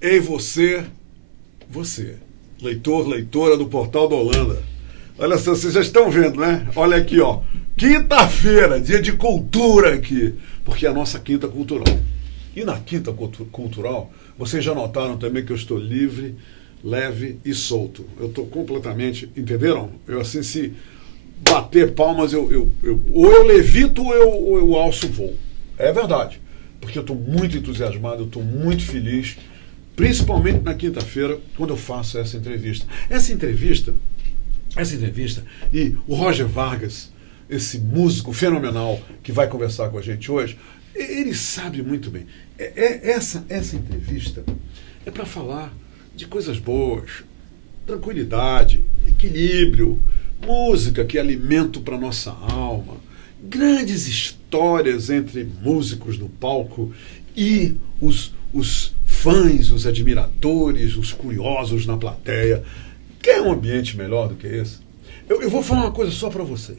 Ei, você, leitor, leitora do Portal da Holanda. Olha só, vocês já estão vendo, né? Olha aqui, ó. Quinta-feira, dia de cultura aqui, porque é a nossa quinta cultural. E na quinta cultural, vocês já notaram também que eu estou livre, leve e solto. Eu estou completamente, entenderam? Eu assim, se bater palmas, ou eu levito ou eu alço voo. É verdade, porque eu estou muito entusiasmado, eu estou muito feliz, principalmente na quinta-feira, quando eu faço essa entrevista. Essa entrevista, e o Roger Vargas, esse músico fenomenal que vai conversar com a gente hoje, ele sabe muito bem. Essa entrevista é para falar de coisas boas, tranquilidade, equilíbrio, música que é alimento para nossa alma, grandes histórias entre músicos no palco e os fãs, os admiradores, os curiosos na plateia. Quer um ambiente melhor do que esse? Eu vou falar uma coisa só para vocês.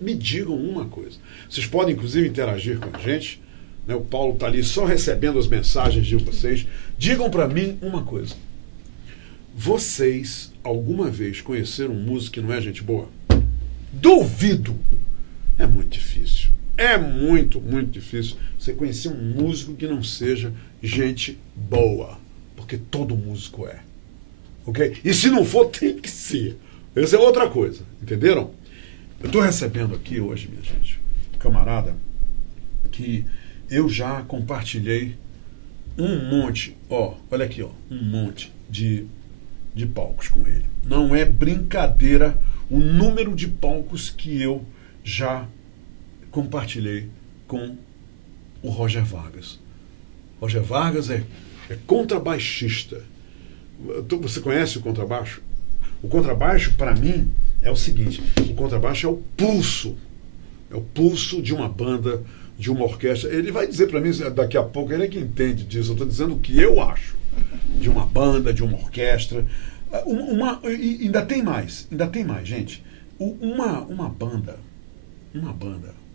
Me digam uma coisa. Vocês podem, inclusive, interagir com a gente. Né? O Paulo está ali só recebendo as mensagens de vocês. Digam para mim uma coisa. Vocês, alguma vez, conheceram um músico que não é gente boa? Duvido! É muito difícil. É muito, muito difícil você conhecer um músico que não seja gente boa. Porque todo músico é. Ok? E se não for, tem que ser. Essa é outra coisa. Entenderam? Eu estou recebendo aqui hoje, minha gente, um camarada que eu já compartilhei um monte, olha aqui, um monte de palcos com ele. Não é brincadeira o número de palcos que eu já compartilhei com o Roger Vargas. Roger Vargas é contrabaixista. Você conhece o contrabaixo? O contrabaixo, para mim, é o seguinte: o contrabaixo é o pulso de uma banda, de uma orquestra. Ele vai dizer para mim daqui a pouco, ele é que entende disso. Eu estou dizendo o que eu acho de uma banda, de uma orquestra. Ainda tem mais, gente. Uma banda,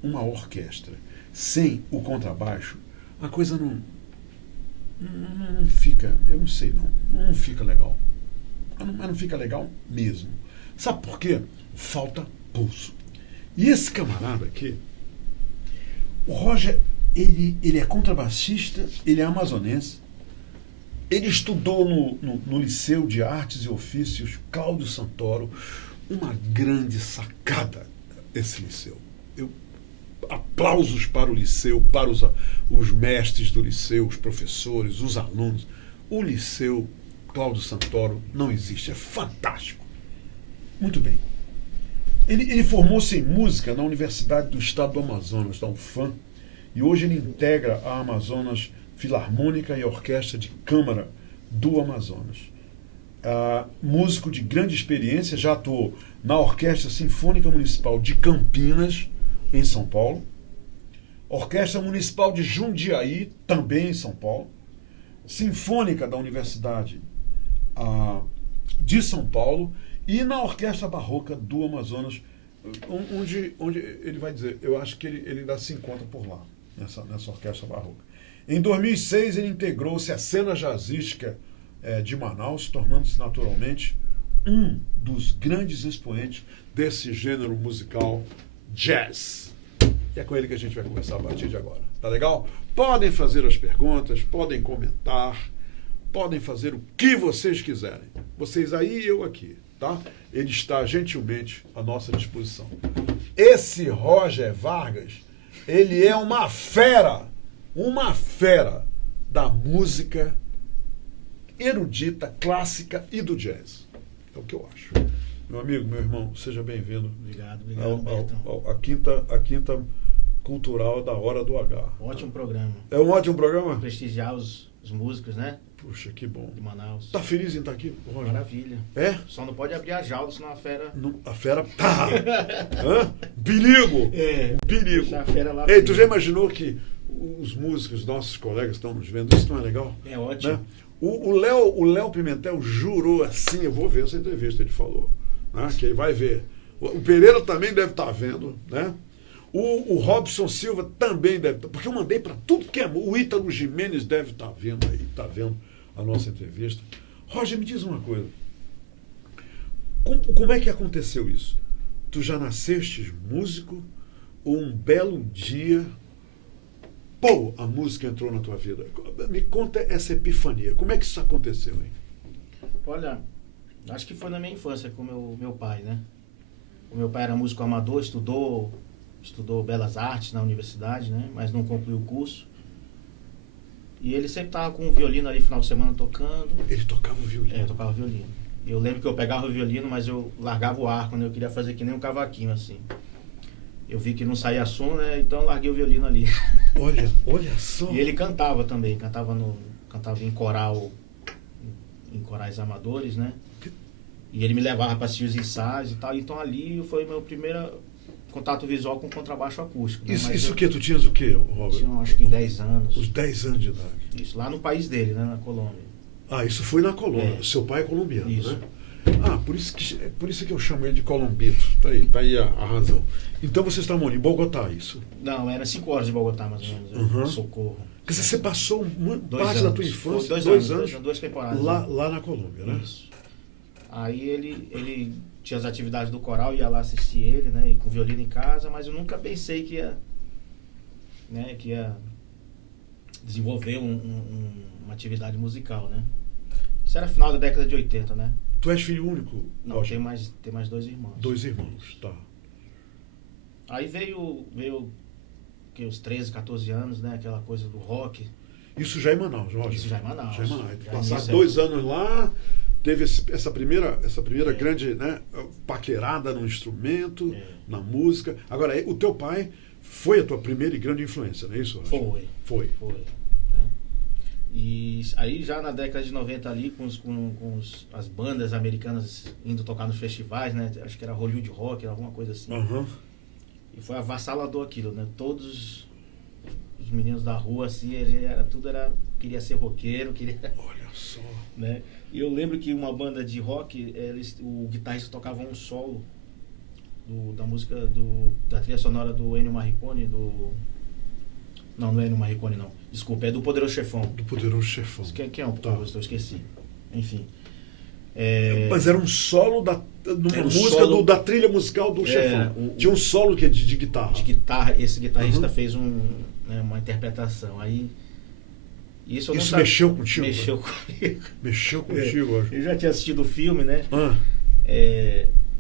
uma orquestra sem o contrabaixo, a coisa não fica, eu não sei não fica legal. Mas não fica legal mesmo. Sabe por quê? Falta pulso. E esse camarada aqui, o Roger, ele é contrabaixista, ele é amazonense, ele estudou no Liceu de Artes e Ofícios Cláudio Santoro, uma grande sacada esse liceu. Aplausos para o liceu, para os mestres do liceu, os professores, os alunos. O Liceu Cláudio Santoro não existe, é fantástico. Muito bem. Ele formou-se em música na Universidade do Estado do Amazonas, da UFAM, e hoje ele integra a Amazonas Filarmônica e a Orquestra de Câmara do Amazonas. Músico de grande experiência, já atuou na Orquestra Sinfônica Municipal de Campinas, em São Paulo, Orquestra Municipal de Jundiaí, também em São Paulo, Sinfônica da Universidade de São Paulo e na Orquestra Barroca do Amazonas, onde ele vai dizer, eu acho que ele ainda se encontra por lá, nessa Orquestra Barroca. Em 2006, ele integrou-se à cena jazzística de Manaus, tornando-se naturalmente um dos grandes expoentes desse gênero musical jazz. E é com ele que a gente vai conversar a partir de agora. Tá legal? Podem fazer as perguntas, podem comentar, podem fazer o que vocês quiserem. Vocês aí e eu aqui, tá? Ele está gentilmente à nossa disposição. Esse Roger Vargas, ele é uma fera da música erudita, clássica e do jazz. É o que eu acho. Meu amigo, meu irmão, seja bem-vindo. Obrigado, a quinta cultural da Hora do H. Ótimo programa. É um ótimo programa? Prestigiar os músicos, né? Puxa, que bom. De Manaus. Tá feliz em estar aqui, Roger? Maravilha. É? Só não pode abrir a jaula, senão a fera... A fera... Tá! Perigo! Perigo! Deixa a fera lá. Ei, tu já imaginou que os músicos, nossos colegas estão nos vendo? Isso não é legal? É ótimo. Né? O Léo Pimentel jurou assim, eu vou ver essa entrevista, ele falou, né, que ele vai ver. O Pereira também deve estar vendo, né? O Robson Silva também deve estar, porque eu mandei para tudo que é. O Ítalo Jimenez deve estar vendo aí, está vendo a nossa entrevista. Roger, me diz uma coisa. Como é que aconteceu isso? Tu já nasceste músico ou um belo dia, pô, a música entrou na tua vida? Me conta essa epifania. Como é que isso aconteceu, hein? Olha, acho que foi na minha infância com o meu pai, né? O meu pai era músico amador, estudou Belas Artes na universidade, né? Mas não concluiu o curso. E ele sempre estava com o violino ali, final de semana, tocando. Ele tocava o violino? É, eu tocava violino. Eu lembro que eu pegava o violino, mas eu largava o ar quando eu queria fazer que nem um cavaquinho, assim. Eu vi que não saía som, né? Então eu larguei o violino ali. Olha só. E ele cantava também, cantava em coral, em corais amadores, né? E ele me levava para assistir os ensaios e tal. Então ali foi meu primeiro contato visual com contrabaixo acústico. Né? Isso o quê? Tu tinhas o quê, Robert? Tinha acho que 10 anos. Os 10 anos de idade. Isso, lá no país dele, né? Na Colômbia. Ah, isso foi na Colômbia. É. Seu pai é colombiano, Isso. né? Ah, por isso que eu chamo ele de colombito. Tá aí a razão. Então vocês estavam em Bogotá, isso? Não, era 5 horas de Bogotá, mais ou menos. Uhum. Socorro. Quer dizer, você passou parte anos. da tua infância, Foi 2 anos, duas temporadas. lá na Colômbia, né? Isso. Aí ele tinha as atividades do coral, ia lá assistir ele, né? E com violino em casa, mas eu nunca pensei que ia desenvolver uma atividade musical, né? Isso era final da década de 80, né? Tu és filho único? Não, Roger? tem mais 2 irmãos. 2 irmãos, tá. Aí veio que os 13, 14 anos, né? Aquela coisa do rock. Isso já é em Manaus, Roger? Isso já é em Manaus. Já é em Manaus. Já Passar início 2 anos lá, teve essa primeira grande, né, paquerada no instrumento, na música. Agora, o teu pai foi a tua primeira e grande influência, não é isso, Roger? Foi. Né? E aí já na década de 90 ali, com as bandas americanas indo tocar nos festivais, né? Acho que era Hollywood Rock, alguma coisa assim. Uhum. E foi avassalador aquilo, né? Todos os meninos da rua, assim, queria ser roqueiro, Olha só. né? E eu lembro que uma banda de rock, o guitarrista tocava um solo da música da trilha sonora do Ennio Morricone, não é Ennio Morricone, não. Desculpa, é do Poderoso Chefão. Do Poderoso Chefão. Quem é o compositor? Esqueci. Enfim. Mas era um solo numa música da trilha musical do Chefão. Tinha um solo que de guitarra. De guitarra, esse guitarrista fez uma interpretação. Aí isso mexeu contigo? Mexeu comigo. Mexeu contigo, acho. Eu já tinha assistido o filme, né?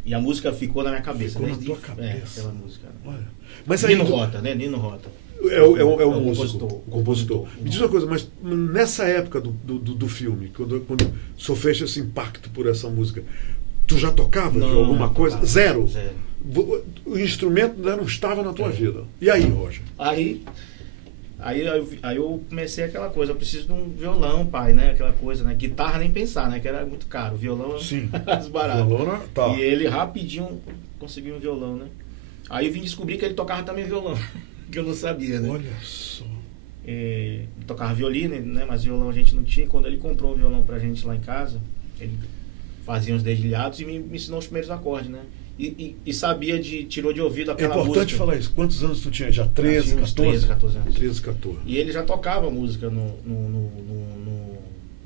E a música ficou na minha cabeça. Ficou na tua cabeça. Aquela música. Olha. Mas Nino Rota, né? Nino Rota. É o músico, o compositor. Me diz uma coisa, mas nessa época do filme, quando sofreste esse impacto por essa música, tu já tocava de alguma coisa? Zero? Zero. O instrumento ainda não estava na tua vida. E aí, Roger? Aí eu comecei aquela coisa, eu preciso de um violão, pai, né? Aquela coisa, né? Guitarra nem pensar, né? Que era muito caro. Violão, sim, barato. Violão, tá. E ele rapidinho conseguiu um violão, né? Aí eu vim descobrir que ele tocava também violão, que eu não sabia, né? Olha só. Ele tocava violino, né? Mas violão a gente não tinha. Quando ele comprou um violão pra gente lá em casa, ele fazia uns dedilhados e me ensinou os primeiros acordes, né? E sabia tirou de ouvido aquela música. É importante falar isso. Quantos anos tu tinha? Já 13, 14? 13, 14 anos. 13, 14. E ele já tocava música no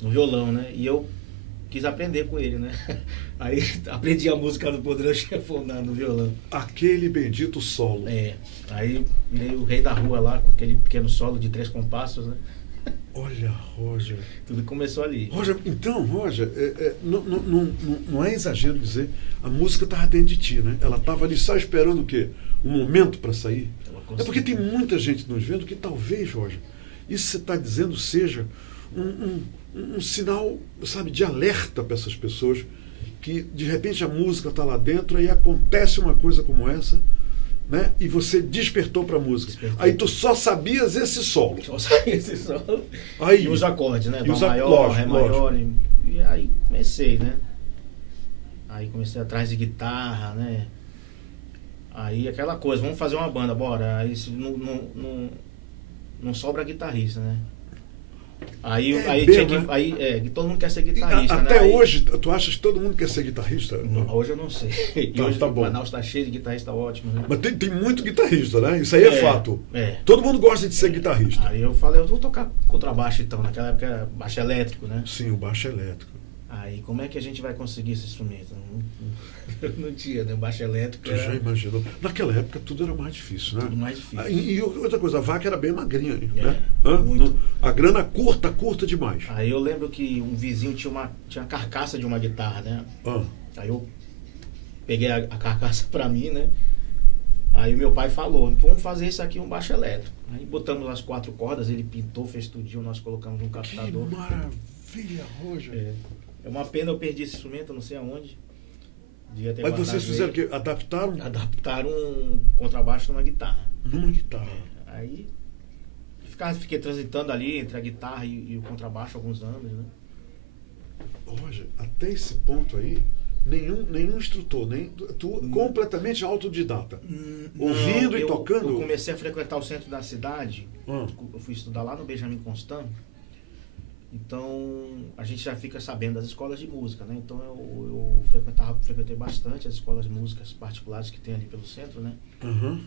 violão, né? E eu quis aprender com ele, né? Aí aprendi a música do Poderoso Chefão no violão. Aquele bendito solo. Aí virei o rei da rua lá, com aquele pequeno solo de 3 compassos, né? Olha, Roger. Tudo começou ali. Roger, não é exagero dizer, a música estava dentro de ti, né? Ela estava ali só esperando o quê? Um momento para sair. É porque tem muita gente nos vendo que talvez, Roger, isso que você está dizendo seja um sinal, sabe, de alerta para essas pessoas, que de repente a música está lá dentro e acontece uma coisa como essa, né? E você despertou para a música. Aí tu só sabias esse solo. Só sabia esse solo. Aí, e os acordes, né? Dó maior, Ré maior. E aí comecei, né? Aí comecei atrás de guitarra, né? Aí aquela coisa, vamos fazer uma banda, bora. Aí não sobra guitarrista, né? Aí mesmo, tinha que. né? Aí todo mundo quer ser guitarrista, né? Até Aí, hoje, tu achas que todo mundo quer ser guitarrista? hoje eu não sei. E Tá, hoje tá o bom. Manaus está cheio de guitarrista ótimo, né? Mas tem muito guitarrista, né? Isso aí é fato. É. Todo mundo gosta de ser guitarrista. Aí eu falei, eu vou tocar contrabaixo então. Naquela época era baixo elétrico, né? Sim, o baixo elétrico. Aí como é que a gente vai conseguir esse instrumento? Não tinha, né? O baixo elétrico Tu já era imaginou? Naquela época tudo era mais difícil, né? tudo mais difícil. E outra coisa, a vaca era bem magrinha, né? muito. A grana curta demais. Aí eu lembro que um vizinho tinha uma carcaça de uma guitarra, né? Ah, Aí eu peguei a carcaça pra mim, né? Aí meu pai falou, então vamos fazer isso aqui um baixo elétrico. Aí botamos as 4 cordas, ele pintou, fez tudinho, nós colocamos um que captador. maravilha, Roger. É uma pena eu perdi esse instrumento, eu não sei aonde. Devia ter Mas guardado vocês fizeram o ele. quê? Adaptaram Adaptaram um contrabaixo numa guitarra. numa guitarra. Aí fiquei transitando ali entre a guitarra e o contrabaixo há alguns anos, né? Roger, até esse ponto aí, nenhum instrutor, tu completamente autodidata. Ouvindo e tocando? Eu comecei a frequentar o centro da cidade. Ah. Eu fui estudar lá no Benjamin Constant. Então a gente já fica sabendo das escolas de música, né? Então eu frequentei bastante as escolas de músicas particulares que tem ali pelo centro, né? Uhum.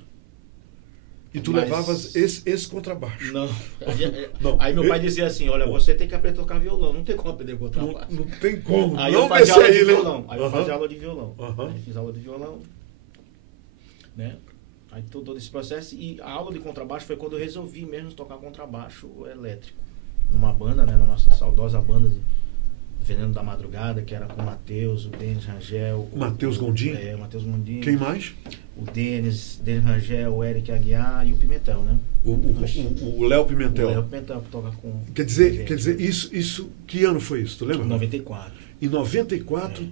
E tu Mas- levavas esse contrabaixo. Não. Não. Aí meu pai dizia assim, olha, você tem que aprender a tocar violão, não tem como aprender Não, contrabaixo. não tem como. Aí não eu fazia descer aula aí, de né? violão. Aí eu Aham. fazia aula de violão. Aham. Aí fiz aula de violão, né? Aí todo esse processo. E a aula de contrabaixo foi quando eu resolvi mesmo tocar contrabaixo elétrico. Numa banda, né? Na nossa saudosa banda de Veneno da Madrugada, que era com o Matheus, o Denis Rangel. O Matheus Gondim? O Matheus Gondim. Quem mais? O Denis Rangel, o Eric Aguiar e o Pimentel, né? O Léo Pimentel. O Léo Pimentel que toca com. Quer dizer, isso, que ano foi isso? Tu lembra? 94. Em 94,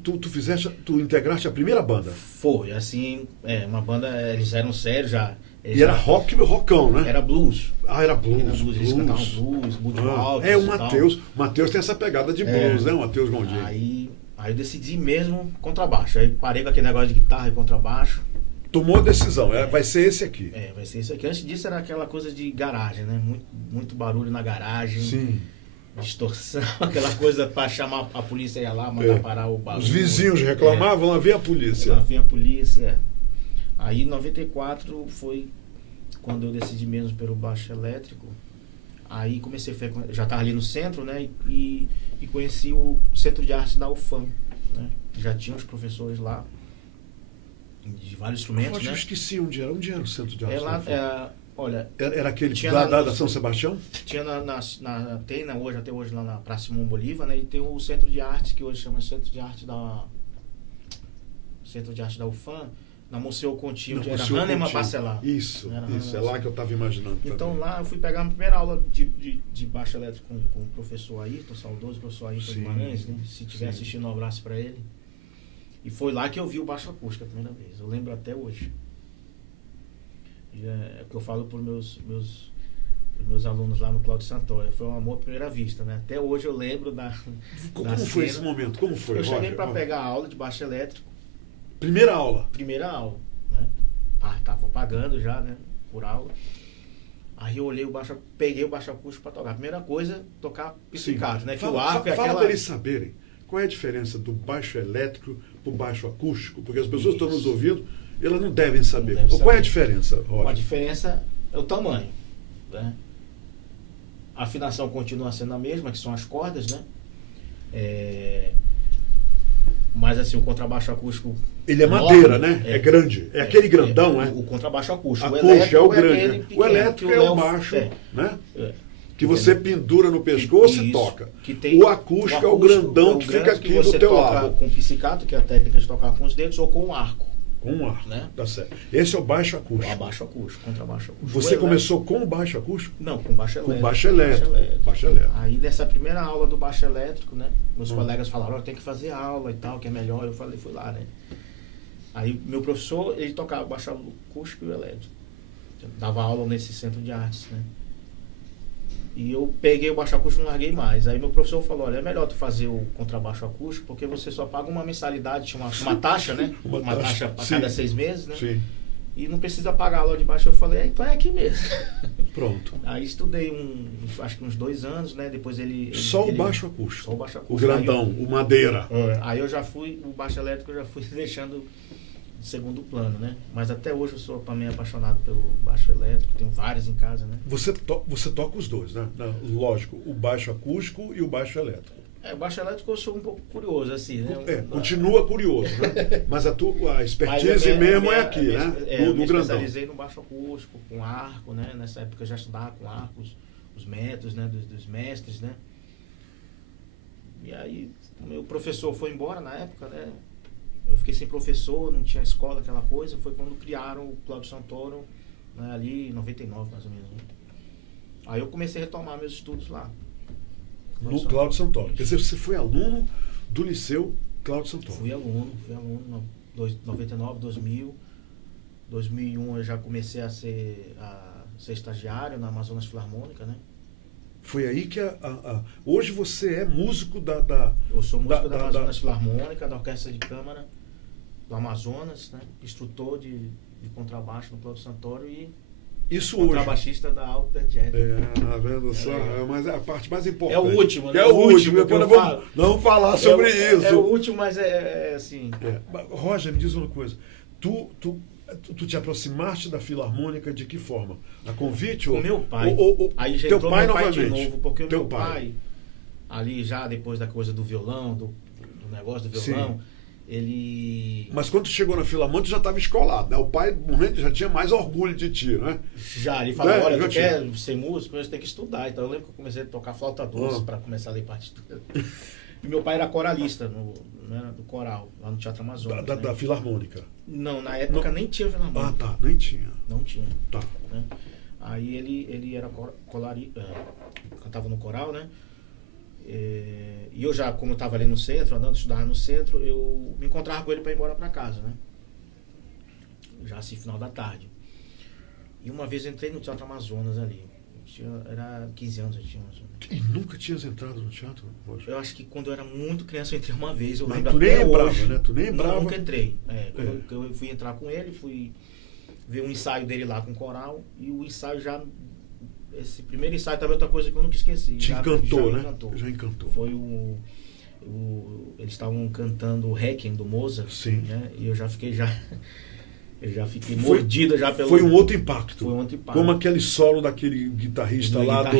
tu integraste a primeira banda. Foi, assim, uma banda, eles eram sérios já. Eles E era eram- rockão, né? Era blues. Era blues. Era blues, eles cantavam blues, Bud Walters É, o e tal. Matheus. O Matheus tem essa pegada de blues, né? O Matheus Gondim. Aí eu decidi mesmo contrabaixo. Aí parei com aquele negócio de guitarra e contrabaixo. Tomou a decisão, vai ser esse aqui. Vai ser isso aqui. Antes disso era aquela coisa de garagem, né? Muito barulho na garagem. Sim. Distorção, aquela coisa pra chamar a polícia ia lá, mandar parar o barulho. Os vizinhos reclamavam, lá vem a polícia. Lá vinha a polícia. Aí em 94 foi quando eu decidi mesmo pelo baixo elétrico. Aí comecei a frequentar, já estava ali no centro, né? E conheci o Centro de Arte da UFAM, né? Já tinha os professores lá, de vários instrumentos, Roger, eu né? esqueci onde era o centro de arte. É lá, da UFAM? olha, Era aquele tinha da São Sebastião? tinha tem hoje, até hoje lá na Praça Simão Bolívar, né? E tem o Centro de Arte, que hoje chama Centro de Arte da UFAM, na Monsenhor Continho, Não, era Monsenhor Hahnemann Coutinho. Bacelar. Isso, Era é Hahnemann lá que eu estava imaginando. Então também. lá eu fui pegar a primeira aula de baixo elétrico com o professor Ayrton, saudoso professor Ayrton Sim, Guimarães, né? Se estiver sim. assistindo, um abraço para ele. E foi lá que eu vi o baixo acústico a primeira vez, eu lembro até hoje. E é o que eu falo para os meus alunos lá no Cláudio Santoro, foi um amor à primeira vista, né? Até hoje eu lembro da Como foi esse momento? Como foi, Eu cheguei Roger? para pegar a aula de baixo elétrico, Primeira aula. primeira aula, né? Tava pagando já, né? Por aula. Aí eu olhei peguei o baixo acústico para tocar. A primeira coisa, tocar pizzicato, né? Que o arco é Fala aquela... para eles saberem qual é a diferença do baixo elétrico para o baixo acústico, porque as pessoas que estão nos ouvindo, elas não devem saber. Não devem Qual é a saber. diferença, Roger? A diferença é o tamanho, né? A afinação continua sendo a mesma, que são as cordas, né? Mas assim, o contrabaixo acústico... Ele é madeira, né? É grande. É aquele grandão, né? O contrabaixo acústico. Acústico é o grande. aquele Né? pequeno, O elétrico que é o Léo- baixo, né? é. Que você pendura no pescoço e Isso, toca. que tem- O acústico é o grandão que fica aqui do você teu toca lado. com pizzicato, que é a técnica de tocar com os dedos, ou com o arco. Com um ar. Né? Tá certo. Esse é o baixo acústico. O abaixo acústico, contrabaixo acústico. Você O elétrico- começou com o baixo acústico? Não, com baixo elétrico. Com baixo elétrico. Baixo elétrico. Aí nessa primeira aula do baixo elétrico, né? Meus colegas falaram, tem que fazer aula e tal, que é melhor. Eu falei, fui lá, né? Aí meu professor, ele tocava baixo acústico e o elétrico. Eu dava aula nesse centro de artes, né? E eu peguei o baixo acústico e não larguei mais. Aí meu professor falou, olha, é melhor tu fazer o contrabaixo acústico, porque você só paga uma mensalidade, tinha uma taxa, né? Uma Uma taxa taxa, para sim. cada 6 meses, né? Sim. E não precisa pagar a aula de baixo. Eu falei, então é aqui mesmo. Pronto. Aí estudei acho que uns 2 anos, né? Depois Só o baixo acústico. Só o baixo acústico. O grandão, o madeira. Aí eu já fui, o baixo elétrico eu já fui deixando de segundo plano, né? Mas até hoje eu sou também apaixonado pelo baixo elétrico, tenho vários em casa, né? Você toca os dois, né? Lógico, o baixo acústico e o baixo elétrico. O baixo elétrico eu sou um pouco curioso, assim, né? Continua curioso, né? Mas a expertise mesmo é aqui, né? Eu me grandão. especializei no baixo acústico, com arco, né? Nessa época eu já estudava com arcos, os métodos, né? Dos mestres, né? E aí, o meu professor foi embora na época, né? Eu fiquei sem professor, não tinha escola, aquela coisa. Foi quando criaram o Cláudio Santoro, né? Ali em 99, mais ou menos. Né? Aí eu comecei a retomar meus estudos lá. No Cláudio Santoro. Quer dizer, você foi aluno do Liceu Cláudio Santoro. Fui aluno em 99, 2000. 2001 eu já comecei a ser estagiário na Amazonas Filarmônica, né? Foi aí que hoje você é músico Eu sou músico da Amazonas Filarmônica, da Orquestra de Câmara do Amazonas, né? Instrutor de contrabaixo no Cláudio Santoro e isso contrabaixista da Alta Jazz. Tá vendo só? Mas é a parte mais importante. É o último, né? É o último. Vamos falar sobre isso. É o último, mas é assim. Roger, me diz uma coisa. Tu te aproximaste da Filarmônica de que forma? A convite? O meu pai. Aí já teu entrou pai meu pai novamente. de novo, porque o meu pai, ali já depois da coisa do violão, do negócio do violão, sim. Ele... Mas quando tu chegou na Filarmônica, tu já estava escolado, né? O pai já tinha mais orgulho de ti, né? Já, ele falou, olha, tu quer ser músico, você tem que estudar. Então eu lembro que eu comecei a tocar flauta doce para começar a ler partitura. E meu pai era coralista do coral, lá no Teatro Amazonas. Da Filarmônica? Não, na época nem tinha Filarmônica. Ah, tá, nem tinha. Não tinha. Tá. Né? Aí ele era cantava no coral, né? E eu já, como eu estava ali no centro, estudava no centro, eu me encontrava com ele para ir embora para casa, né? Já assim, final da tarde. E uma vez eu entrei no Teatro Amazonas ali. Era 15 anos eu tinha. E nunca tinhas entrado no teatro, Roger? Eu acho que quando eu era muito criança eu entrei uma vez. Eu mas lembro tu nem lembrava, hoje. Né? Tu nem lembrava? Nunca entrei. Quando eu fui entrar com ele, fui ver um ensaio dele lá com o coral. E o ensaio já... Esse primeiro ensaio também é outra coisa que eu nunca esqueci. Te encantou, já né? Encantou. Já encantou. Foi eles estavam cantando o Requiem do Mozart. Sim. Né? E eu já fiquei mordido já pelo... Foi um outro impacto. Foi um outro impacto. Como aquele solo daquele guitarrista lá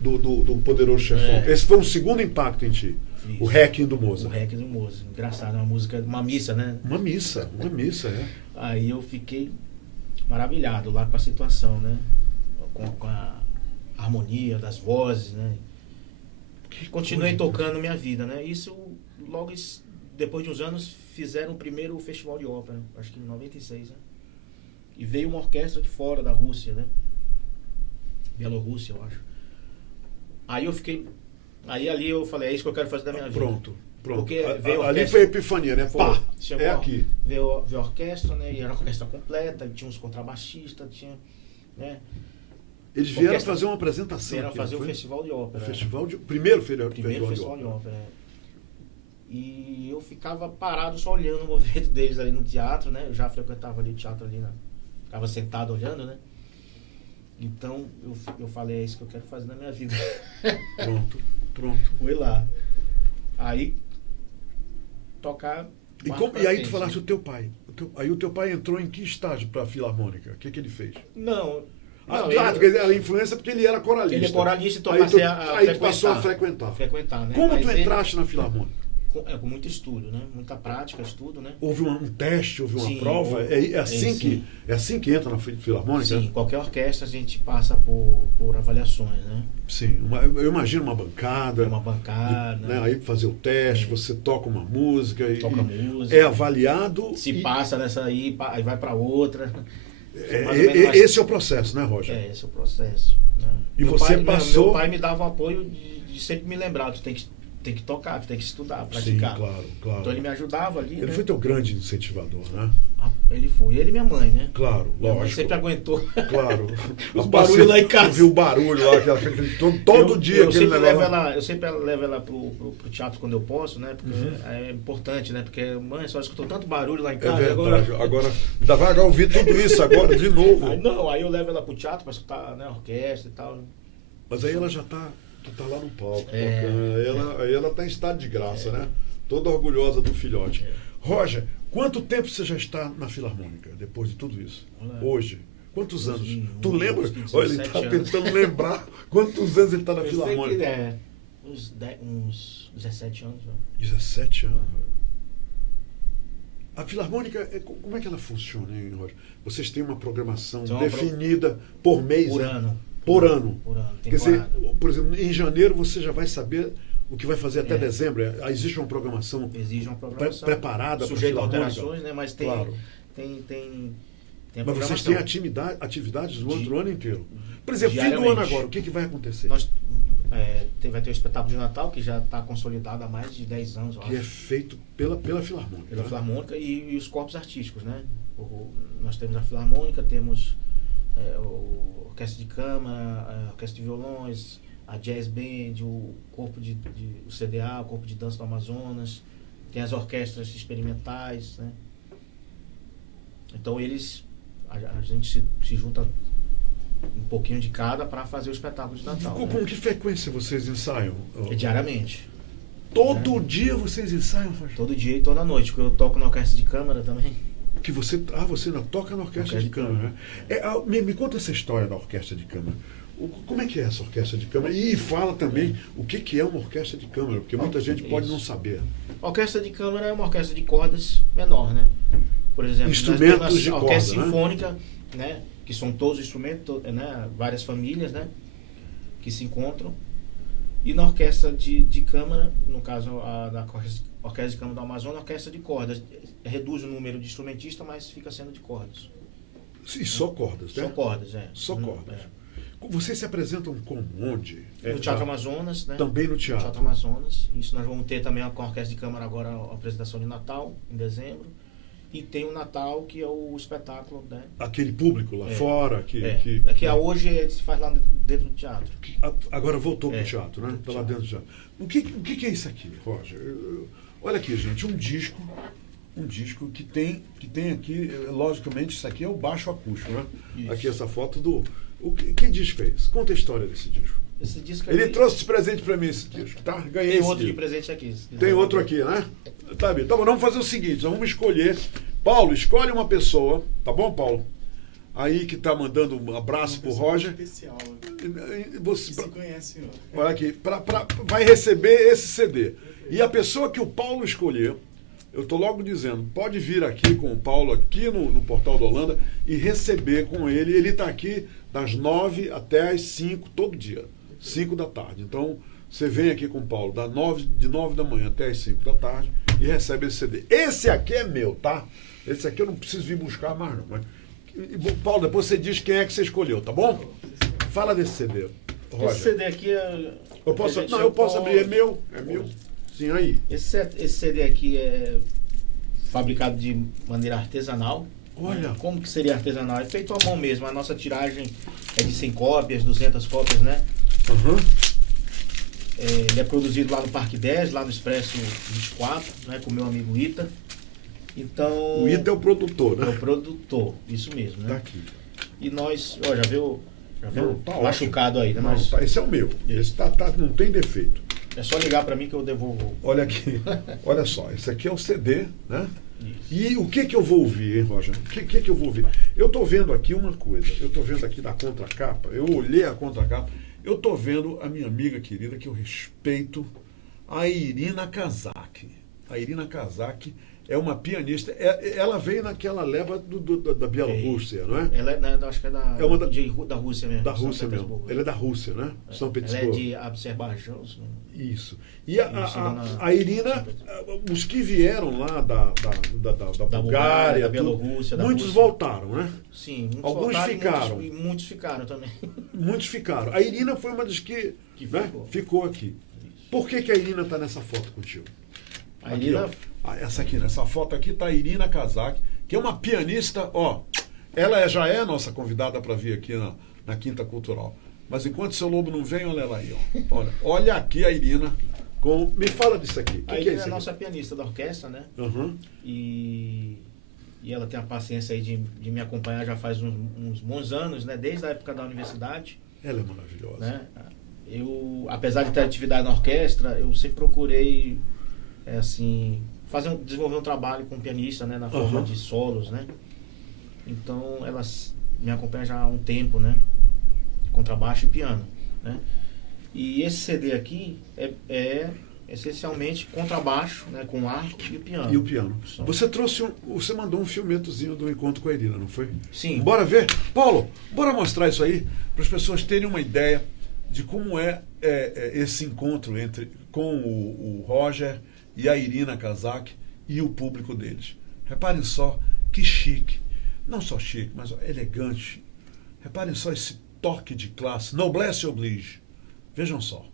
do Poderoso Chefão. Esse foi um segundo impacto em ti. Isso. O Requiem do Mozart. O Requiem do Mozart. Engraçado, uma música, uma missa, né? Uma missa, é. Aí eu fiquei maravilhado lá com a situação, né? Com a harmonia das vozes, né? Continuei tocando minha vida, né? Isso, logo depois de uns anos, fizeram o primeiro festival de ópera, acho que em 96, né? E veio uma orquestra de fora da Rússia, né? Bielorrússia, eu acho. Aí eu fiquei... Aí ali eu falei, é isso que eu quero fazer da minha vida. Pronto. Porque veio ali foi a epifania, né? Pá, chegou, aqui. Veio a orquestra, né? E era uma orquestra completa, e tinha uns contrabaixistas, tinha... né? Eles vieram fazer uma apresentação. Vieram fazer o Festival de Ópera. Primeiro Festival de Ópera. E eu ficava parado só olhando o movimento deles ali no teatro, né? Eu já frequentava ali o teatro ali, ficava sentado olhando, né? Então eu falei, é isso que eu quero fazer na minha vida. Pronto. Fui lá. Aí tocar. E aí tu falaste o teu pai. Aí o teu pai entrou em que estágio para a Filarmônica? O que ele fez? Não, a influência porque ele era coralista. Ele é coralista, então aí tu passou a frequentar. Né? Como tu entraste na Filarmônica? Com muito estudo, né? Muita prática, estudo, né? Houve um teste, houve uma prova? É assim que entra na Filarmônica? Sim, qualquer orquestra a gente passa por avaliações, né? Sim, eu imagino uma bancada. Né? Aí fazer o teste, você toca uma música. Música. É avaliado. Se passa nessa aí vai para outra. Esse é o processo, né, Roger? Esse é o processo. Né? E meu você pai, passou... Meu pai me dava um apoio de sempre me lembrar, tu tem que tem que tocar, tem que estudar, praticar. Sim, claro, claro. Então ele me ajudava ali. Ele né? foi teu grande incentivador, né? Ele foi, ele e minha mãe, né? Claro, Minha mãe lógico. sempre aguentou. Claro. Os barulhos lá em casa. Eu vi o barulho lá, todo dia eu aquele sempre negócio. eu sempre levo ela pro teatro quando eu posso, né? Porque é importante, né? Porque mãe só escutou tanto barulho lá em É casa. verdade. Agora ainda vai ouvir tudo isso agora de novo. Aí eu levo ela pro teatro pra escutar, né, a orquestra e tal. Mas aí ela já tá, tu tá lá no palco. É. Aí ela tá em estado de graça, né? Toda orgulhosa do filhote. Roger, quanto tempo você já está na Filarmônica, depois de tudo isso? Hoje? Quantos anos? Tu lembra? Olha, ele está tentando lembrar quantos anos ele está na Filarmônica. Uns 17 anos. Né? 17 anos. A Filarmônica, como é que ela funciona, hein, Roger? Vocês têm uma programação definida por mês? Por ano. Por ano. Quer dizer, por exemplo, em janeiro você já vai saber o que vai fazer até dezembro. Existe uma programação, preparada, sujeito a alterações, né? Mas tem, claro. tem mas vocês têm atividades durante o ano inteiro. Por exemplo, fim do ano agora, o que vai acontecer? Vai ter o espetáculo de Natal, que já está consolidado há mais de 10 anos. Que é feito pela Filarmônica. Pela Filarmônica e os corpos artísticos, né? Nós temos a Filarmônica, temos a orquestra de câmara, a orquestra de violões, a Jazz Band, o CDA, o Corpo de Dança do Amazonas, tem as orquestras experimentais, né? Então a gente se junta um pouquinho de cada para fazer o espetáculo de Natal. Com que frequência vocês ensaiam? Diariamente. Todo dia vocês ensaiam, Roger? Todo dia e toda noite, porque eu toco na orquestra de câmara também. Que você ainda toca na orquestra de câmara, né? Me conta essa história da orquestra de câmara. Como é que é essa orquestra de câmara? E fala também o que é uma orquestra de câmara, porque muita gente pode não saber. A orquestra de câmara é uma orquestra de cordas menor, né? Por exemplo, instrumentos de a orquestra corda, sinfônica, né? Que são todos os instrumentos, né? Várias famílias, né? Que se encontram. E na orquestra de câmara, no caso da orquestra de câmara do Amazonas, a orquestra de cordas. Reduz o número de instrumentistas, mas fica sendo de cordas. E só cordas, né? Só cordas, Só cordas. Vocês se apresentam como onde? No Teatro Amazonas, né? Também no teatro. Teatro Amazonas. Isso nós vamos ter também com a orquestra de câmara agora a apresentação de Natal, em dezembro. E tem o Natal, que é o espetáculo, né? Aquele público lá fora. Que hoje se faz lá dentro do teatro. Agora voltou para o teatro, né? Está lá dentro do teatro. O que é isso aqui, Roger? Olha aqui, gente, um disco que tem aqui, logicamente, isso aqui é o baixo acústico, né? Isso. Aqui essa foto do... Que disco é esse? Conta a história desse disco. Esse disco Ele trouxe de presente para mim esse disco, tá? Ganhei Tem esse outro disco. de presente aqui. Tem outro aqui, né? Tá bem. Então vamos fazer o seguinte, nós vamos escolher. Paulo, escolhe uma pessoa, tá bom, Paulo? Aí que tá mandando um abraço pro Roger. Especial. Você conhece, senhor. Olha aqui, vai receber esse CD. E a pessoa que o Paulo escolher, eu tô logo dizendo, pode vir aqui com o Paulo aqui no Portal da Holanda e receber com ele. Ele tá aqui das 9 até as 5 todo dia. 5 da tarde. Então, você vem aqui com o Paulo de 9 da manhã até as 5 da tarde e recebe esse CD. Esse aqui é meu, tá? Esse aqui eu não preciso vir buscar mais, não. Mas, Paulo, depois você diz quem é que você escolheu, tá bom? Fala desse CD, Roger. Esse CD aqui é... Eu posso abrir, é meu. Sim, aí. Esse CD aqui é fabricado de maneira artesanal. Olha. Como que seria artesanal? É feito à mão mesmo. A nossa tiragem é de 100 cópias, 200 cópias, né? Uhum. Ele é produzido lá no Parque 10, lá no Expresso 24, né? Com o meu amigo Ita. Então... O Ita é o produtor, né? É o produtor, isso mesmo, né? Tá aqui. E nós... já viu tá machucado ótimo. aí, né? Não, esse é o meu. Esse não tem defeito. É só ligar para mim que eu devolvo. Olha aqui. Olha só. Esse aqui é o CD, né? Isso. E o que eu vou ouvir, hein, Roger? O que eu vou ouvir? Eu estou vendo aqui uma coisa. Eu estou vendo aqui da contracapa. Eu olhei a contracapa. Eu estou vendo a minha amiga querida, que eu respeito, a Irina Kazak. A Irina Kazak é uma pianista. Ela veio naquela leva da Bielorrússia, não é? Ela acho que é da Rússia mesmo. Da Rússia mesmo. Ela é da Rússia, né? São Petersburgo. Ela é de Azerbaijão. Isso. E a Irina, os que vieram lá da Bulgária, da Bielorrússia, muitos Rússia. voltaram, né? Sim, muitos alguns voltaram, ficaram. E muitos ficaram também. Muitos ficaram. A Irina foi uma das que ficou ficou aqui. Isso. Por que a Irina está nessa foto contigo? A Irina... Essa foto aqui está a Irina Kazak, que é uma pianista, ó. Ela já é nossa convidada para vir aqui na Quinta Cultural. Mas enquanto seu Lobo não vem, olha ela aí, ó. Olha aqui a Irina. Me fala disso aqui. A Irina é a nossa pianista da orquestra, né? Uhum. E ela tem a paciência aí de me acompanhar já faz uns bons anos, né? Desde a época da universidade. Ela é maravilhosa. Né? Eu, apesar de ter atividade na orquestra, eu sempre procurei, desenvolver um trabalho com pianista, né? Na forma de solos, né? Então, elas me acompanham já há um tempo, né? Contrabaixo e piano, né? E esse CD aqui é essencialmente contrabaixo, né? Com arco e o piano. E o piano. Você mandou um filmetozinho do encontro com a Irina, não foi? Sim. Bora ver? Paulo, bora mostrar isso aí para as pessoas terem uma ideia de como é esse encontro com o Roger e a Irina Kazak e o público deles. Reparem só que chique. Não só chique, mas elegante. Reparem só esse toque de classe. Noblesse oblige. Vejam só.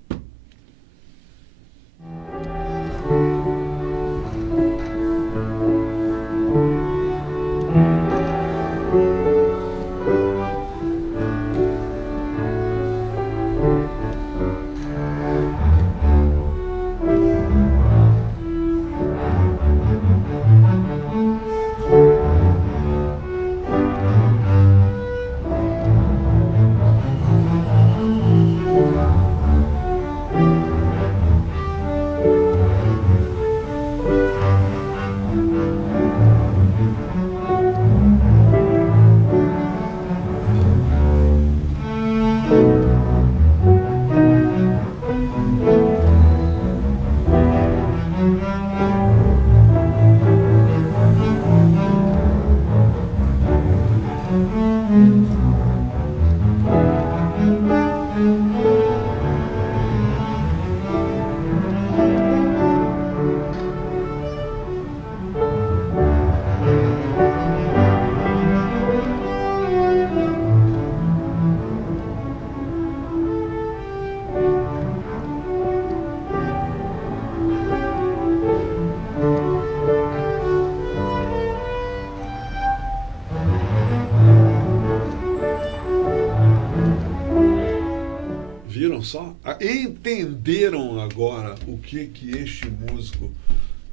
Só entenderam agora o que este músico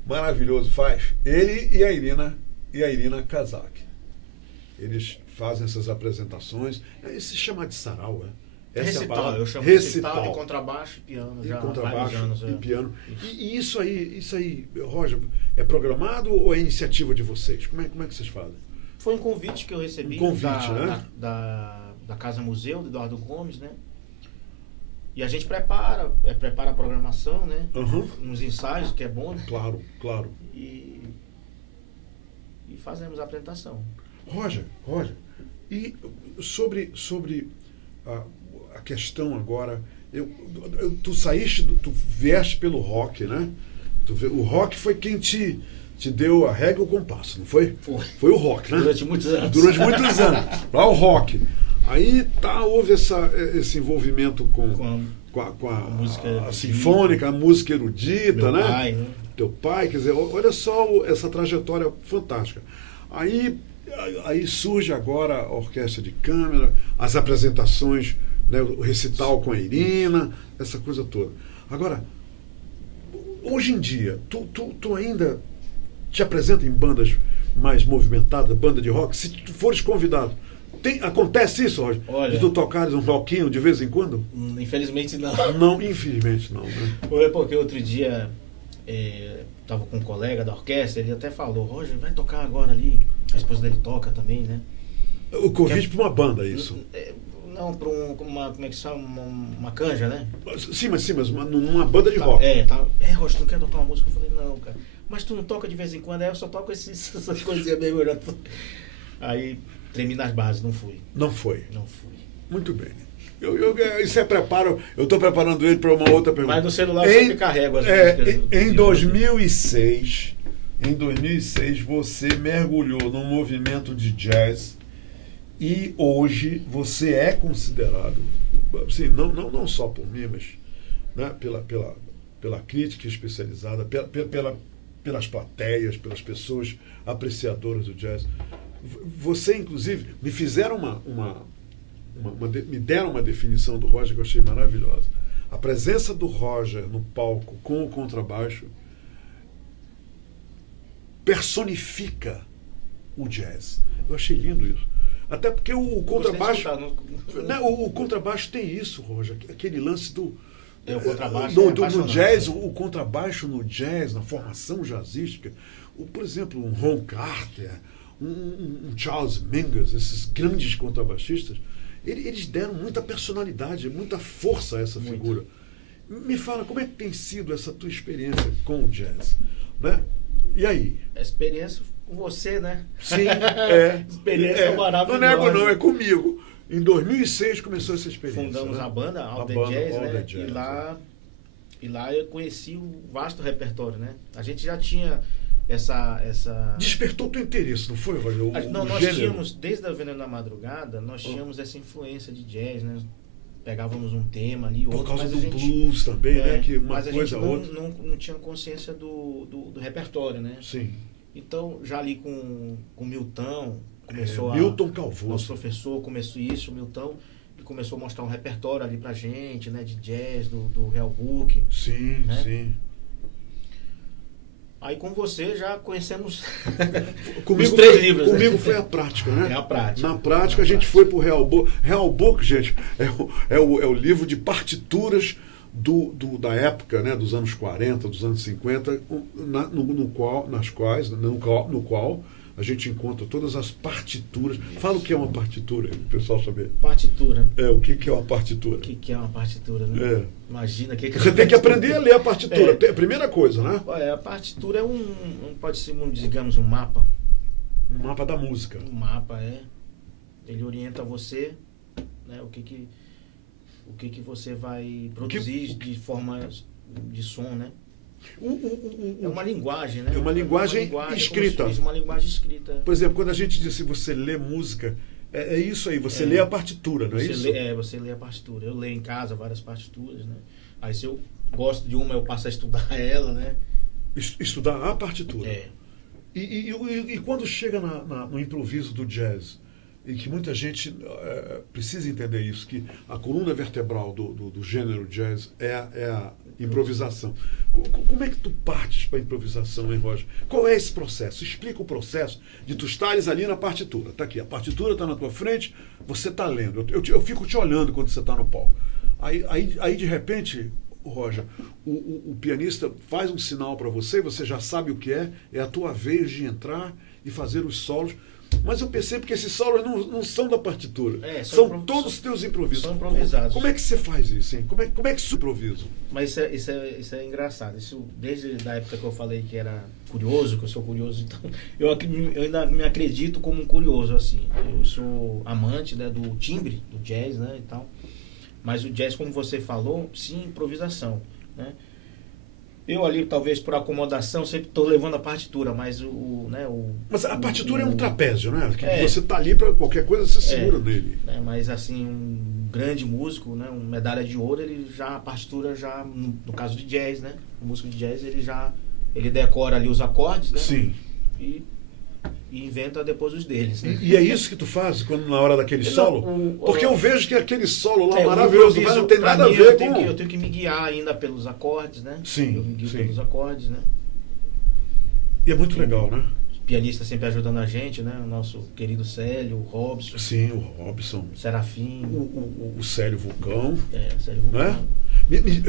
maravilhoso faz? Ele e a Irina Kazak. Eles fazem essas apresentações. Isso se chama de sarau, recital, eu chamo de recital de contrabaixo e piano. Já contrabaixo anos, e piano. E isso aí, Roger, é programado ou é iniciativa de vocês? Como é que vocês fazem? Foi um convite que eu recebi da Casa Museu, do Eduardo Gomes, né? E a gente prepara a programação, né? Nos ensaios, que é bom. Né? Claro. E fazemos a apresentação. Roger, e sobre a questão agora, tu vieste pelo rock, né? O rock foi quem te deu a regra e o compasso, não foi? Foi o rock, né? Durante muitos anos. Lá o rock. Aí houve esse envolvimento com a música sinfônica, a música erudita, Meu pai, né? Teu pai, quer dizer, olha só essa trajetória fantástica. Aí surge agora a orquestra de câmara, as apresentações, né, o recital com a Irina, essa coisa toda. Agora, hoje em dia, tu ainda te apresenta em bandas mais movimentadas, banda de rock? Se tu fores convidado, acontece isso, Roger? Olha, de tu tocares um rockinho de vez em quando? Infelizmente não. Não, infelizmente não. Né? Foi porque outro dia tava com um colega da orquestra, ele até falou, Roger, vai tocar agora ali. A esposa dele toca também, né? O convite para uma banda, isso? Não, para uma, como é que chama? Uma canja, né? Sim, mas numa banda de rock. Roger, tu não quer tocar uma música? Eu falei, não, cara. Mas tu não toca de vez em quando? Aí eu só toco essas coisinhas mesmo. Aí... tremi nas bases, não fui. Não foi? Não fui. Muito bem. Isso é preparo. Eu estou preparando ele para uma outra pergunta. Mas no celular eu sempre carrego as músicas. Em 2006, você mergulhou num movimento de jazz e hoje você é considerado, assim, não só por mim, mas, né, pela crítica especializada, pelas plateias, pelas pessoas apreciadoras do jazz. Você, inclusive, me deram uma definição do Roger que eu achei maravilhosa. A presença do Roger no palco com o contrabaixo personifica o jazz. Eu achei lindo isso. Até porque o contrabaixo... o contrabaixo tem isso, Roger. Aquele lance do... o contrabaixo no jazz, o contrabaixo no jazz, na formação jazzística. Por exemplo, um Ron Carter, um Charles Mingus, esses grandes contrabaixistas, eles deram muita personalidade, muita força a essa figura. Me fala, como é que tem sido essa tua experiência com o jazz? Né? E aí? A experiência com você, né? Sim, experiência maravilhosa. Não nego não, é comigo. Em 2006 começou essa experiência. Fundamos a banda, All The Jazz, né? E lá eu conheci o vasto repertório, né? A gente já tinha essa... Despertou teu interesse, não foi, Roger? Nós tínhamos, desde a Veneno da Madrugada, nós tínhamos essa influência de jazz, né? Pegávamos um tema ali, outro. Por causa do blues também, né? Que uma mas coisa a gente outra. Não tinha consciência do repertório, né? Sim. Então, já ali com o Milton, começou Milton Calvoso. Nosso professor começou isso, o Milton, e começou a mostrar um repertório ali pra gente, né? De jazz, do Real Book. Sim, né? sim. Aí com você já conhecemos comigo, os 3 livros. Comigo foi a prática, né? É a prática. Na prática a gente foi pro Real Book. Real Book, gente, é o livro de partituras da época, né, dos anos 40, dos anos 50, no qual a gente encontra todas as partituras. Fala o que é uma partitura, o pessoal saber. Partitura. O que é uma partitura? O que é uma partitura, né? Imagina que você tem que aprender a ler a partitura. É a primeira coisa, né? A partitura é pode ser, digamos, um mapa. Um mapa da música. Um mapa, ele orienta você, né, o que você vai produzir de forma de som, né? É uma linguagem, né? É uma linguagem escrita. Uma linguagem escrita. Por exemplo, quando a gente diz se você lê música, é isso aí, você lê a partitura, não é isso? Você lê a partitura. Eu leio em casa várias partituras, né? Aí se eu gosto de uma, eu passo a estudar ela, né? Estudar a partitura. É. E quando chega no improviso do jazz, e que muita gente precisa entender isso, que a coluna vertebral do gênero jazz é a improvisação. Como é que tu partes para a improvisação, hein, Roger? Qual é esse processo? Explica o processo de tu estares ali na partitura. Está aqui, a partitura está na tua frente, você está lendo. Eu fico te olhando quando você está no palco. Aí de repente, Roger, o pianista faz um sinal para você, você já sabe o que é a tua vez de entrar e fazer os solos. Mas eu percebo que esses solos não são da partitura. São todos os teus improvisos. São improvisados. Como é que você faz isso, hein? Como é que se improvisa? Mas isso é engraçado. Isso, desde a época que eu falei que era curioso, que eu sou curioso, então eu ainda me acredito como um curioso, assim. Eu sou amante, né, do timbre, do jazz, né, e tal. Mas o jazz, como você falou, sim, improvisação, né? Eu ali, talvez por acomodação, sempre estou levando a partitura, mas Mas a partitura é um trapézio, né? Que você está ali para qualquer coisa, você segura nele. Mas assim, um grande músico, né? Um medalha de ouro, a partitura já, no caso de jazz, né? O músico de jazz, ele decora ali os acordes, né? Sim. E inventa depois os deles, né? E é isso que tu faz na hora daquele solo? Porque eu vejo que aquele solo lá maravilhoso, mas não tem nada a ver com... Eu tenho que me guiar ainda pelos acordes, né? Sim, eu me guio pelos acordes, né? E é muito legal, né? O pianista sempre ajudando a gente, né? O nosso querido Célio, o Robson. Sim, o Robson. O Serafim. O Célio Vulcão. O Célio Vulcão. Né?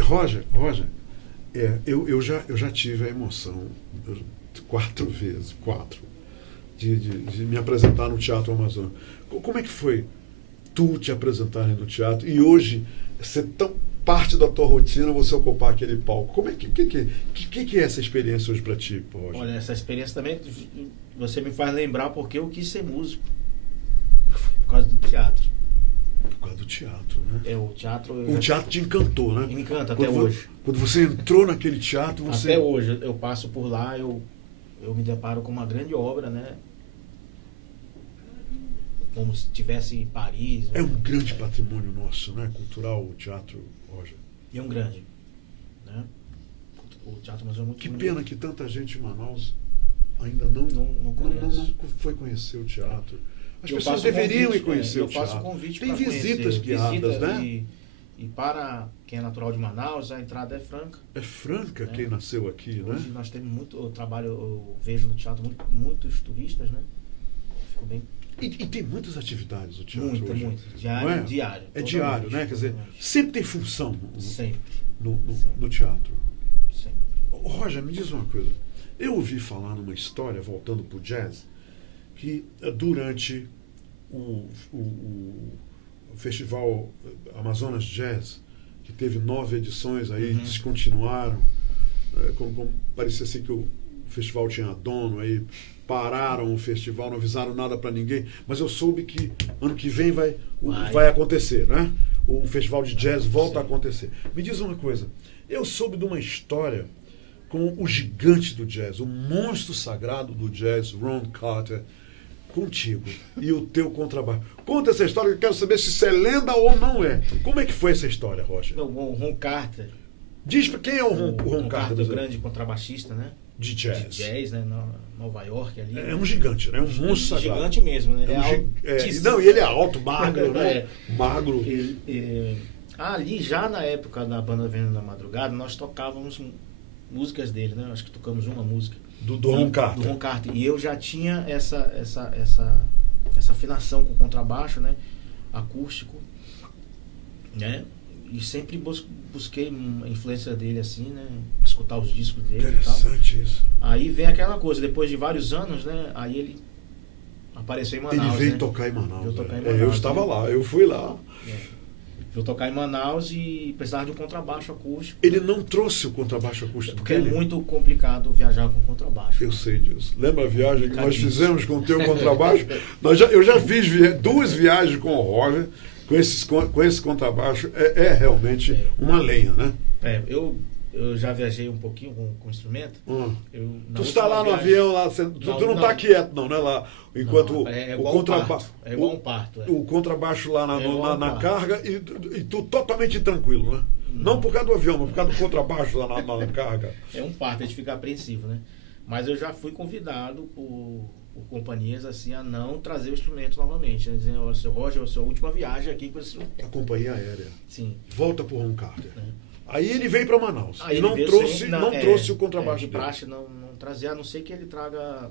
Roger, eu já tive a emoção 4 vezes, de me apresentar no Teatro Amazonas. Como é que foi tu te apresentar no teatro e hoje ser tão parte da tua rotina você ocupar aquele palco? Como é que é essa experiência hoje para ti, Roger? Olha, essa experiência também você me faz lembrar porque eu quis ser músico. Por causa do teatro. Por causa do teatro, né? O teatro... O teatro te encantou, né? Me encanta até hoje. Quando você entrou naquele teatro, você... Até hoje, eu passo por lá, eu me deparo com uma grande obra, né? Como se estivesse em Paris. É um grande patrimônio nosso, né? Cultural, o teatro, Roger. E um grande, né? O Teatro Amazonas é muito Que bonito. pena que tanta gente em Manaus ainda não foi conhecer o teatro. As Eu pessoas faço deveriam convite, ir conhecer eu o teatro. faço convite Tem para visitas conhecer. guiadas, né? E para quem é natural de Manaus, a entrada é franca. É franca É. quem nasceu aqui, Hoje né? nós temos muito, eu vejo no teatro muitos turistas, né? Fico bem. E tem muitas atividades o teatro Muita, hoje. muita. Não Diário. É Toda diário, noite, né? Quer dizer, toda noite. sempre tem função Sempre. no teatro. Sempre. Roger, me diz uma coisa. Eu ouvi falar numa história, voltando para o jazz, que durante o Festival Amazonas Jazz, que teve 9 edições, aí descontinuaram, como parecia assim que o festival tinha dono, aí pararam o festival, não avisaram nada para ninguém, mas eu soube que ano que vem vai acontecer, né? O festival de jazz volta a acontecer. Me diz uma coisa, eu soube de uma história com o gigante do jazz, o monstro sagrado do jazz, Ron Carter, contigo e o teu contrabaixo. Conta essa história que eu quero saber se isso é lenda ou não é. Como é que foi essa história, Roger? O Ron Carter. Diz para quem é o Ron Carter, o grande contrabaixista, né? De jazz. De jazz, né? Nova York ali. É um gigante, né? Um monstro sagrado. Gigante mesmo, né? Não, e ele é alto, magro, né? Magro. Ali, já na época da banda Vendo na Madrugada, nós tocávamos músicas dele, né? Acho que tocamos uma música. Do Ron Carter. Do Ron Carter. E eu já tinha essa afinação com o contrabaixo, né? Acústico, né? E sempre busquei a influência dele, assim, né? Escutar os discos dele. Interessante isso. Aí vem aquela coisa, depois de vários anos, né? Aí ele apareceu em Manaus. Ele veio né? tocar em Manaus. Veio tocar em Manaus, eu estava lá, eu fui lá. Veio tocar em Manaus e precisava de um contrabaixo acústico. Ele não trouxe o contrabaixo acústico porque dele? É muito complicado viajar com contrabaixo. Eu sei disso. Lembra a viagem que nós fizemos com o teu contrabaixo? Eu já fiz 2 viagens com o Roger, com esse contrabaixo. É realmente uma lenha, né? Eu já viajei um pouquinho com o instrumento. Tu está lá no avião, lá, tu não está quieto, não, né? Lá, enquanto é o contrabaixo. É igual um parto. O contrabaixo lá na carga e tu totalmente tranquilo, né? Não por causa do avião, mas por causa do contrabaixo lá na carga. É um parto, a gente fica apreensivo, né? Mas eu já fui convidado por companhias assim a não trazer o instrumento novamente, né? Dizendo, olha, seu Roger, é a sua última viagem aqui com esse instrumento. A companhia aérea. Sim. Volta pro Ron Carter. Aí ele veio para Manaus. Aí não trouxe o contrabaixo de praxe não trazer, a não ser que ele traga.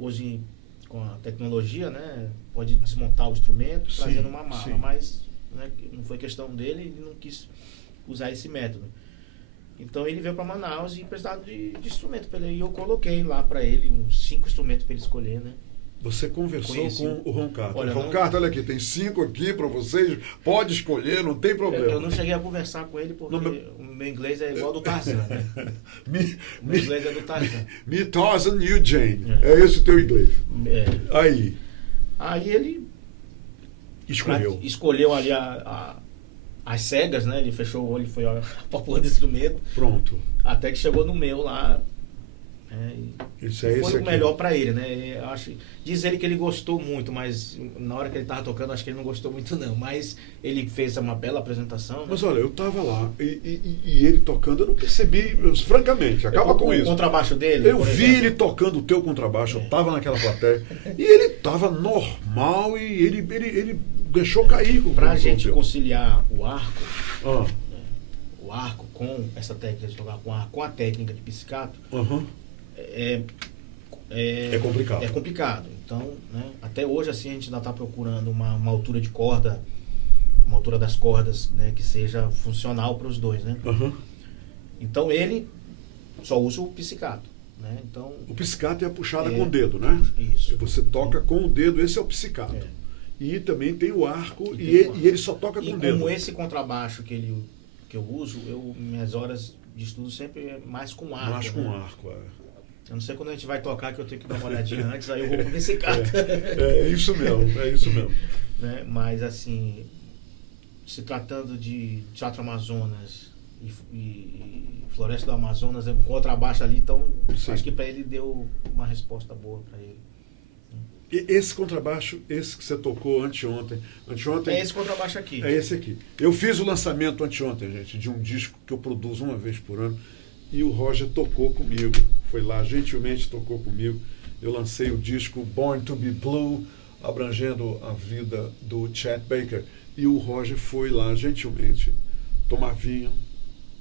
Hoje, com a tecnologia, né? Pode desmontar o instrumento, trazer numa mala. Mas né, não foi questão dele, ele não quis usar esse método. Então ele veio para Manaus e precisava de instrumento para ele. E eu coloquei lá para ele uns 5 instrumentos para ele escolher, né? Você conversou com o Ron Carter. Olha, Ron Carter, olha aqui, tem 5 aqui para vocês, pode escolher, não tem problema. Eu não cheguei a conversar com ele porque o meu inglês é igual ao do Tarzan, né? Meu inglês é do Tarzan. Me Tarzan, you Jane. É esse o teu inglês. Aí ele escolheu ali as cegas, né? Ele fechou o olho e foi pra porra do instrumento. Pronto. Até que chegou no meu lá. Foi o melhor para ele, né? Diz ele que ele gostou muito, mas na hora que ele tava tocando, acho que ele não gostou muito não. Mas ele fez uma bela apresentação. Né? Mas olha, eu tava lá e ele tocando, eu não percebi, francamente, acaba com isso. O contrabaixo dele? Eu vi ele tocando o teu contrabaixo, eu tava naquela plateia, e ele tava normal e ele deixou cair. Pra gente conciliar o arco, o arco com essa técnica de tocar com arco, com a técnica de pizzicato, é complicado. É complicado. Então, né, até hoje assim a gente ainda está procurando uma altura de corda, uma altura das cordas, né, que seja funcional para os dois, né? Então ele só usa o pizzicato, né? Então o pizzicato é a puxada com o dedo, né? Isso. Você toca com o dedo, esse é o pizzicato. E também tem o arco e ele só toca com o dedo. E como esse contrabaixo que eu uso, minhas horas de estudo sempre é mais com arco. Mais com arco, Eu não sei quando a gente vai tocar, que eu tenho que dar uma olhadinha antes, aí eu vou com pizzicato. É isso mesmo. Né? Mas assim, se tratando de Teatro Amazonas e Floresta do Amazonas, com contrabaixo ali, então acho que para ele deu uma resposta boa para ele. E esse contrabaixo, esse que você tocou anteontem... É esse contrabaixo aqui. É esse aqui. Eu fiz o lançamento anteontem, gente, de um disco que eu produzo uma vez por ano, e o Roger tocou comigo. Foi lá, gentilmente tocou comigo. Eu lancei o disco Born to be Blue, abrangendo a vida do Chet Baker. E o Roger foi lá, gentilmente, tomar vinho,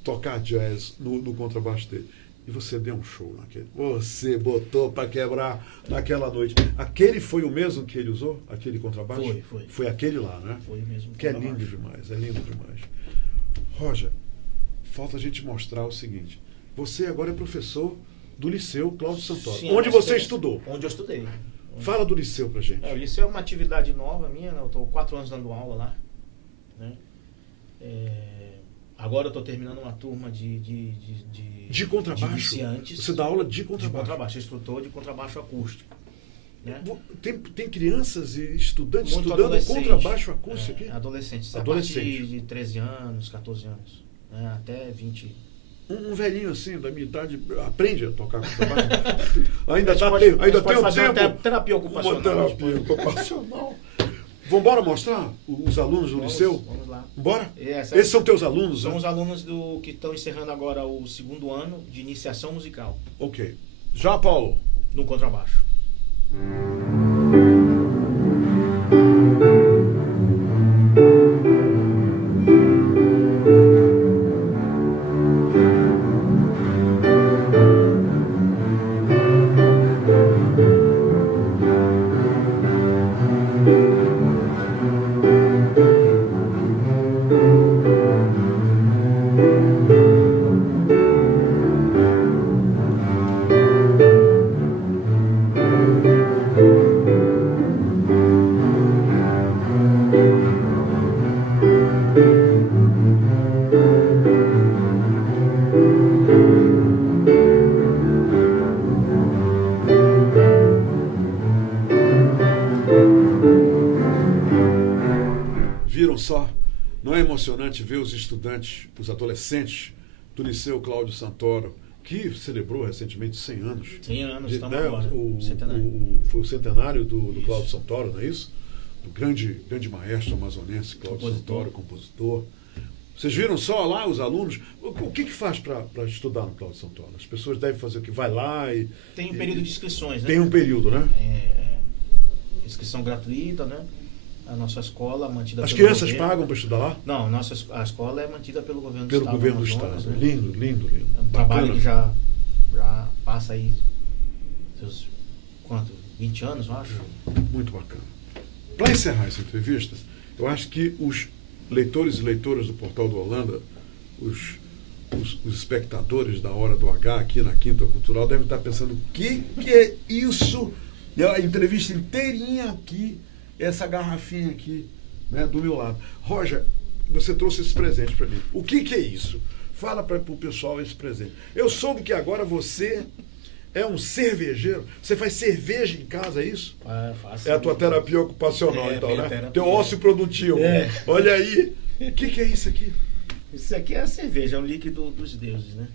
tocar jazz no contrabaixo dele. E você deu um show naquele. Você botou para quebrar naquela noite. Aquele foi o mesmo que ele usou? Aquele contrabaixo? Foi. Foi aquele lá, né? Foi mesmo. Que é lindo demais, é lindo demais. Roger, falta a gente mostrar o seguinte. Você agora é professor do Liceu Cláudio Santoro. Sim, onde você estudou? Onde eu estudei. Fala do Liceu pra gente. O Liceu é uma atividade nova minha, né? Eu estou 4 anos dando aula lá. Né? Agora eu estou terminando uma turma de contrabaixo? De iniciantes. Você dá aula de contrabaixo? De contrabaixo, instrutor de contrabaixo acústico. Né? Tem crianças e estudantes Muito estudando contrabaixo acústico aqui? Adolescentes. A partir de 13 anos, 14 anos. Né? Até 20. Um velhinho assim, da minha idade, aprende a tocar contrabaixo? ainda tem um fazer tempo. terapia ocupacional. Uma terapia ocupacional. Vamos embora mostrar os alunos do Liceu? Vamos lá. Bora? Esses são teus alunos? São os alunos que estão encerrando agora o 2º ano de iniciação musical. Ok. Já, Paulo? No contrabaixo. Viram só? Não é emocionante ver os estudantes, os adolescentes do Liceu Cláudio Santoro, que celebrou recentemente 100 anos. 100 anos, estamos né, agora. Foi o centenário do Cláudio Santoro, não é isso? Do grande maestro amazonense, Cláudio Santoro, compositor. Vocês viram só lá os alunos? O que faz para estudar no Cláudio Santoro? As pessoas devem fazer o que? Vai lá e... Tem um período de inscrições, né? Tem um período, né? Inscrição gratuita, né? A nossa escola mantida As pelo crianças governo. Pagam para estudar lá? Não, a escola é mantida pelo governo do Pelo Estado. governo do Amazonas, Estado. né? Lindo. É um trabalho que já passa aí seus 20 anos, eu acho. Muito bacana. Para encerrar essa entrevista, eu acho que os leitores e leitoras do Portal do Holanda, os espectadores da Hora do H aqui na Quinta Cultural devem estar pensando: o que é isso? E a entrevista inteirinha aqui, essa garrafinha aqui, né, do meu lado. Roger, você trouxe esse presente para mim. O que é isso? Fala para o pessoal esse presente. Eu soube que agora você é um cervejeiro. Você faz cerveja em casa, é isso? Faço. É a tua terapia ocupacional, então, né? Terapia. Teu ócio produtivo. Olha aí. O que é isso aqui? Isso aqui é a cerveja, é o líquido dos deuses, né?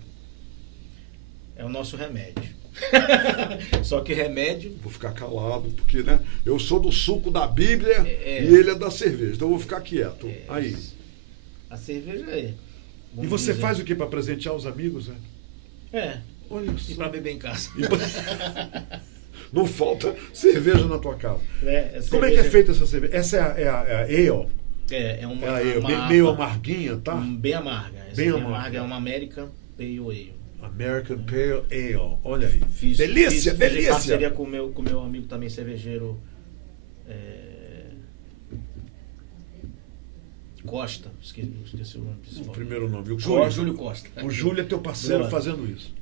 É o nosso remédio. Só que remédio... Vou ficar calado, porque, né, eu sou do suco da Bíblia e ele é da cerveja. Então eu vou ficar quieto. Aí. A cerveja é... E você faz o que para presentear os amigos, né? Olha só. E para beber em casa. Não falta cerveja na tua casa. Como é que é feita essa cerveja? Essa é a ale? É uma ale, meio amarguinha, tá? Bem amarga. Bem amarga. É uma American Pale Ale. American Pale Ale. Olha aí. Delícia! Fiz parceria com o meu amigo também cervejeiro Costa. Esqueci o nome principal. O primeiro nome. O Júlio Costa. O Júlio é teu parceiro fazendo isso.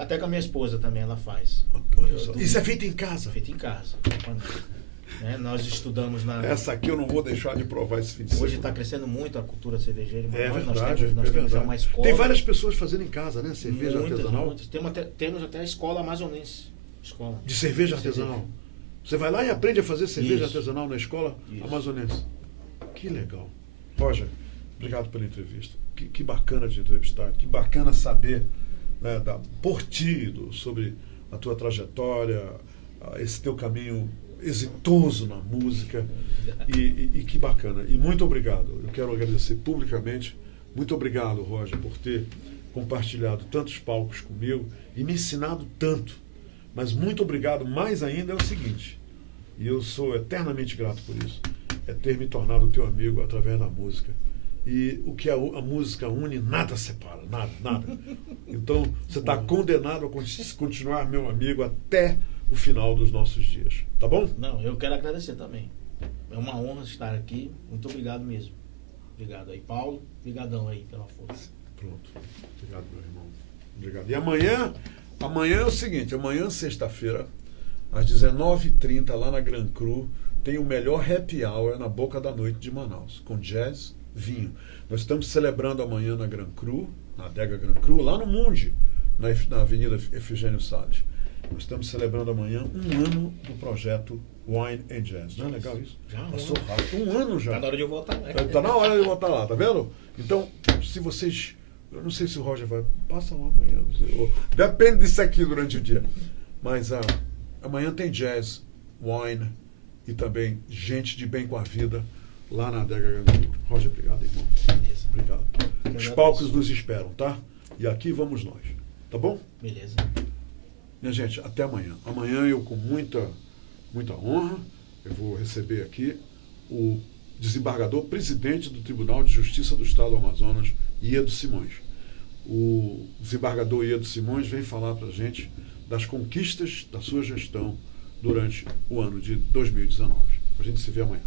Até com a minha esposa também ela faz. Olha só. Isso é feito em casa? Feito em casa. Nós estudamos na... Essa aqui eu não vou deixar de provar esse fim de semana. Hoje está crescendo muito a cultura cervejeira. Nós temos já uma escola. Tem várias pessoas fazendo em casa, né? Cerveja artesanal. Muitas. Temos até a escola amazonense. De cerveja artesanal. Você vai lá e aprende a fazer cerveja artesanal na escola amazonense. Que legal. Roger, obrigado pela entrevista. Que bacana de entrevistar. Que bacana saber, né, por ti, sobre a tua trajetória, esse teu caminho exitoso na música. E que bacana. E muito obrigado. Eu quero agradecer publicamente. Muito obrigado, Roger, por ter compartilhado tantos palcos comigo e me ensinado tanto. Mas muito obrigado, mais ainda é o seguinte, e eu sou eternamente grato por isso, é ter me tornado teu amigo através da música. E o que a música une, nada separa, nada. Então, você está condenado a continuar meu amigo até o final dos nossos dias. Tá bom? Não, eu quero agradecer também. É uma honra estar aqui. Muito obrigado mesmo. Obrigado aí, Paulo. Obrigadão aí pela força. Pronto. Obrigado, meu irmão. Obrigado. E amanhã é o seguinte, amanhã, sexta-feira, às 19h30, lá na Gran Cru, tem o melhor happy hour na Boca da Noite de Manaus, com jazz, vinho. Nós estamos celebrando amanhã na Gran Cru, na adega Gran Cru, lá no Mundi, na Avenida Efigênio Salles. Nós estamos celebrando amanhã 1 ano do projeto Wine and Jazz. Não é legal isso? Já, passou rápido. 1 ano já. Tá na hora de eu voltar, né? Tá na hora de eu voltar lá, tá vendo? Então, se vocês... Eu não sei se o Roger vai... Passa lá amanhã. Depende disso aqui durante o dia. Mas amanhã tem jazz, wine e também gente de bem com a vida lá na adega Gran Cru. Roger, obrigado, irmão. Beleza. Obrigado. Os palcos nos esperam, tá? E aqui vamos nós. Tá bom? Beleza. Minha gente, até amanhã. Amanhã eu, com muita honra, eu vou receber aqui o desembargador presidente do Tribunal de Justiça do Estado do Amazonas, Iedo Simões. O desembargador Iedo Simões vem falar para a gente das conquistas da sua gestão durante o ano de 2019. A gente se vê amanhã.